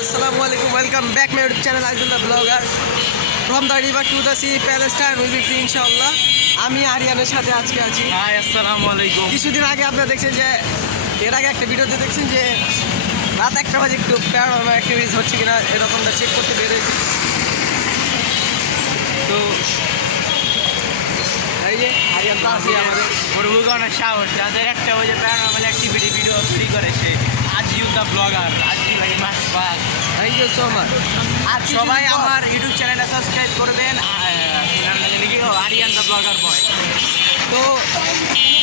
Assalamualaikum. Welcome back my YouTube channel Azul the Blogger. From the river to the sea, Palestine will be free inshallah. আমি আরিয়ানের সাথে আজকে আছি। High আসসালামু আলাইকুম। কিছুদিন আগে আপনারা দেখছেন যে এর আগে একটা ভিডিওতে দেখছেন যে রাত 1টা বাজে একটু প্যারানর্মাল অ্যাক্টিভিটিস হচ্ছে কিনা এরকমটা চেক করতে বের হয়েছি। তো এই যে আরিয়ান তো আছে আমাদের অনেক সাহস যাদের একটা ওই যে প্যারানর্মাল অ্যাক্টিভিটি ভিডিও তৈরি করেছে আজিউ দ্য ব্লগার আজি ভাই মাসবাগ। Thank you so much. আর সবাই আমার ইউটিউব চ্যানেলটা সাবস্ক্রাইব করবেন আরিয়ান দ্য ব্লগার বয়। তো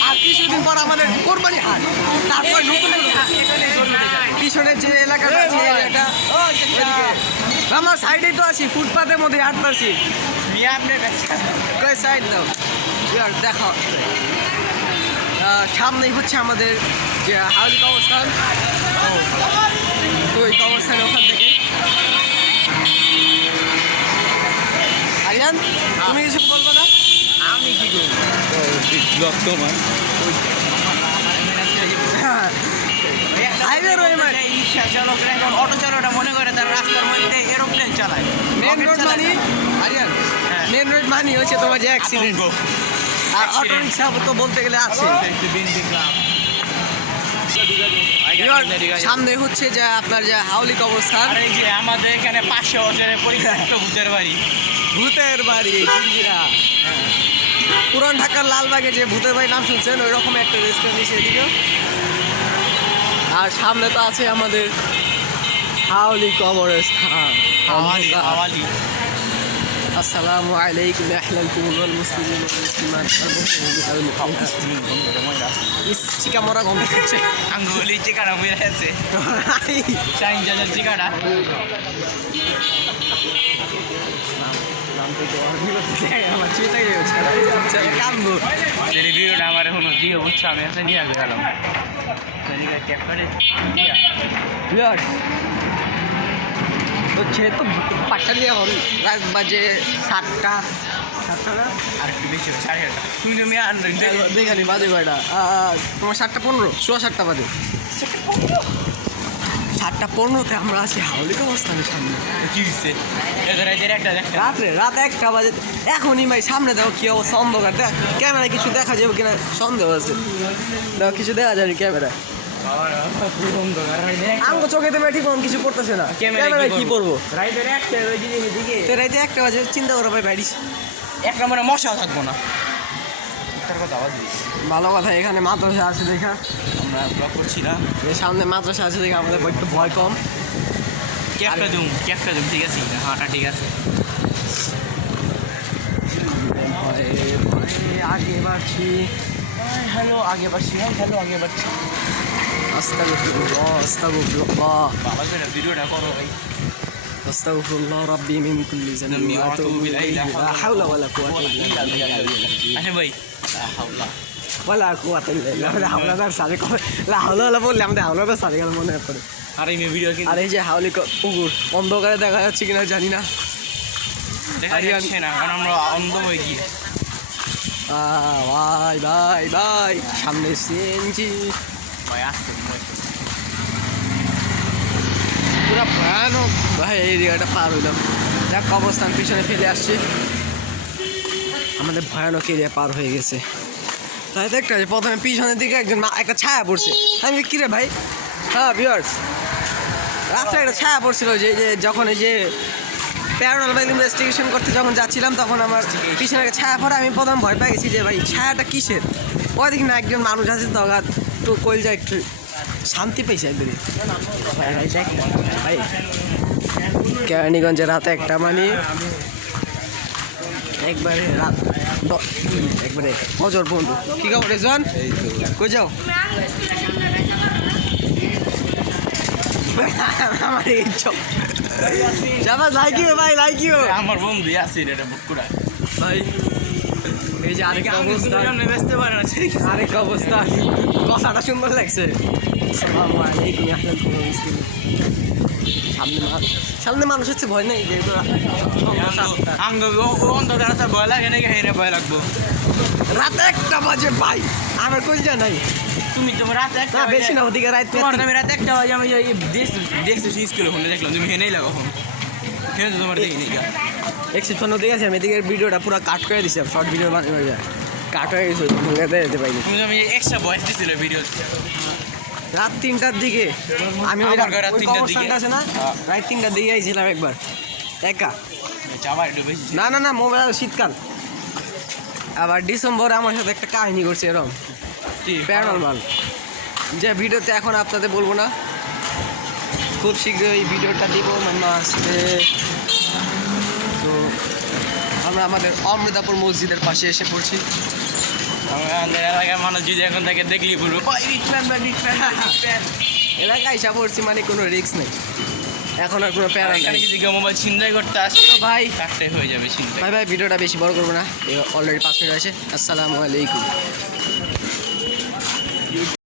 আর কিছুদিন পর আমাদের কোরবানি হাট, তারপর নতুন পিছনের যে এলাকাটা আছে এটা আমার সাইডেই তো আছি, ফুটপাতের মধ্যে হাঁটতেছি। কই সাইড দাও দেখো, সামনেই হচ্ছে আমাদের যে হাউলি কবরস্থান। তো এই কবরস্থান ওখান থেকে আরিয়ান তুমি কিছু বলবো না? আমি কি করবো তোমার রিক্সা চালকরা এখন অটো চালকরা মনে করে তার রাস্তার মধ্যে এরোপ্লেন চালায়। মেন রোড মানি আরিয়ান, মেন রোড মানি হচ্ছে তোমার যে অ্যাক্সিডেন্ট। আর অটো রিক্সা তো বলতে গেলে আছে। সামনে হচ্ছে যে আপনার যে হাউলি কবরস্থান, এই যে আমাদের এখানে 500 বছরের পরিত্যক্ত ভূতের বাড়ি। ভূতের বাড়ি জিঞ্জিরা, পুরান ঢাকার লালবাগে যে ভূতের বাড়ি নাম শুনছেন ওই রকম একটা রেস্টুরেন্ট এসে এদিকে। আর সামনে তো আছে আমাদের হাউলি কবরস্থান। আসসালামু আলাইকুম আহলাল কুমুল মুসলিমিন ওয়াল মুসলিমাত। চিকা মরা গন্ধ হচ্ছে, আঙ্গুলি চিকাটা বের আছে চাইন জাজার চিকাটা। ভিডিওটা আমার এখনো দিও বুঝছো, আমি এসে নিয়ে গেলাম হচ্ছে তো পাঁচটা দিয়ে হল রাত বাজে 7টা না আর একটু বেশি 8:30 তুমি আমি দেখানি বাজে কয়টা তোমার 7:15 7:15 বাজে 7:15 আমরা আছি হাউলি কবরস্থানের সামনে। কি হচ্ছে রাত 1টা বাজে এখনই ভাই সামনে দেখো কি অবস্থা, অন্ধকার। দেখ ক্যামেরায় কিছু দেখা যাবে কিনা সন্দেহ আছে। দেখো কিছু দেখা যায়নি ক্যামেরায়, আঙ্গ চোখে তো ঠিক কিছু পড়তেছে না। ক্যামেরায় কি করবো? রাইতে 1টা বাজে চিন্তা করো ভাই বাইরিস একটা মানে মশা থাকবো না। ভালো কথা, এখানে মাদ্রাসা আছে দেখা আমরা ব্লগ করছি না, সামনে মাদ্রাসা আছে দেখে আমাদের একটু ভয় কম। ক্যাপটা জুম ঠিক আছে? হ্যাঁ ঠিক আছে। আগে বাড়ছি, হ্যালো আগে বাড়ছি, আগে বাড়ছি। আস্তাগফিরুল্লাহ বাবা ভিডিওটা করো ভাই। আস্তাগফিরুল্লাহ রাব্বি মিন কুল্লি যানবি ওয়া আতুবু ইলাইহি লা হাওলা ওয়ালা কুওয়াতা ইল্লা বিল্লাহ। আচ্ছা ভাই লা হাওলা ওয়ালা কুওয়াতা ইল্লা বিল্লাহ। আমরা হাওলাদার সারে কই লা হাওলা ওয়ালা বললে আমাদের হাওলাদার সারে গেল মনে পড়ে। আর এই ভিডিও কি আর এই যে হাউলি পুকুর অন্ধকারে দেখা যাচ্ছে কিনা জানি না, দেখা যাচ্ছে না কারণ আমরা অন্ধ হয়ে গিয়ে। ভাই ভাই ভাই সামনে সিএনজি ভাই আসছে পুরো ভয়ানক ভাই। এই জায়গাটা পার হইলাম, যাক কবরস্থান পিছনে ফেলে আসছি, আমাদের ভয়ানক এরিয়া পার হয়ে গেছে। তাই দেখতে প্রথমে পিছনের দিকে একটা ছায়া পড়ছে। আমি কিরে ভাই, হ্যাঁ ভিউয়ার্স, রাত্রে একটা ছায়া পড়ছিল যে যখন এই যে প্যারানর্মাল ইনভেস্টিগেশন করতে যখন যাচ্ছিলাম তখন আমার পিছনে একটা ছায়া পড়ে। আমি প্রথম ভয় পেয়ে গেছি যে ভাই ছায়াটা কিসের। ওই দেখি না একজন মানুষ আছে, তখন তো কইল যায় একটু শান্তি পেয়েছে একদিন। ভাই কেরানীগঞ্জে রাত 1টা মানে একবারে রাত একবারে অজর বন্ধু। কি খবর জন, কই যাও? আমার লাইক ইউ ভাই, লাইক ইউ। আমার বন্ধু ইয়াসির এটা বুকুড়া ভাই। এই যে আরেক অবস্থা, বেচতে পারে না আরেক অবস্থা, কথাটা সুন্দর লাগছে। আসসালামু আলাইকুম আহলাল কুমুল মুসলিমিন। সামনে মানুষ হচ্ছে ভয় নেই যেহেতু অন্ধকার আছে ভয় লাগে নাকি হেরে ভয় লাগবো রাত 1টা বাজে ভাই আমার কোন যা নাই তুমি তোমার রাতে একটা না বেশি না ওদিকে রাত তোমার আমি রাতে একটা বাজে আমি এই দেশ স্কুলে ফোনে দেখলাম তুমি হেনেই লাগো ফোন হেনে তো তোমার দেখি নিকা এক্সেপশন ওদিকে আছে আমি এদিকে ভিডিওটা পুরো কাট করে দিছি শর্ট ভিডিও বানিয়ে যায় কাট হয়ে গেছে যেতে পাইনি তুমি আমি এক্সট্রা ভয়েস দিছিল ভিডিও রাত 3টার দিকে আমি ওই আমার ঘরে রাত 3টার দিকে। আছে না রাত 3টার দিকে আইছিলাম একবার একা চাবার একটু বেশি না না না মোবাইল শীতকাল আবার ডিসেম্বরে আমার সাথে একটা কাহিনী করছে এরকম প্যারানরমাল যে ভিডিওতে এখন আপনাদের বলবো না খুব শীঘ্রই ভিডিওটা দিব মানে আজকে তো আমরা আমাদের অমৃতাপুর মসজিদের পাশে এসে পড়ছি আমাদের এলাকার মানুষ যদি এখন তাকে দেখলি বলবো ভাই বিগ ফ্যান ভাই বিগ ফ্যান এলাকায় এসে পড়ছি মানে কোনো রিস্ক নেই এখন আর কোনো প্যারা এখানে নেই যদি কেউ মোবাইল ছিনতাই করতে আসে তো ভাই একটাই হয়ে যাবে ছিনতাই ভাই ভিডিওটা বেশি বড় করবো না অলরেডি 5 মিনিট আছে আসসালামু আলাইকুম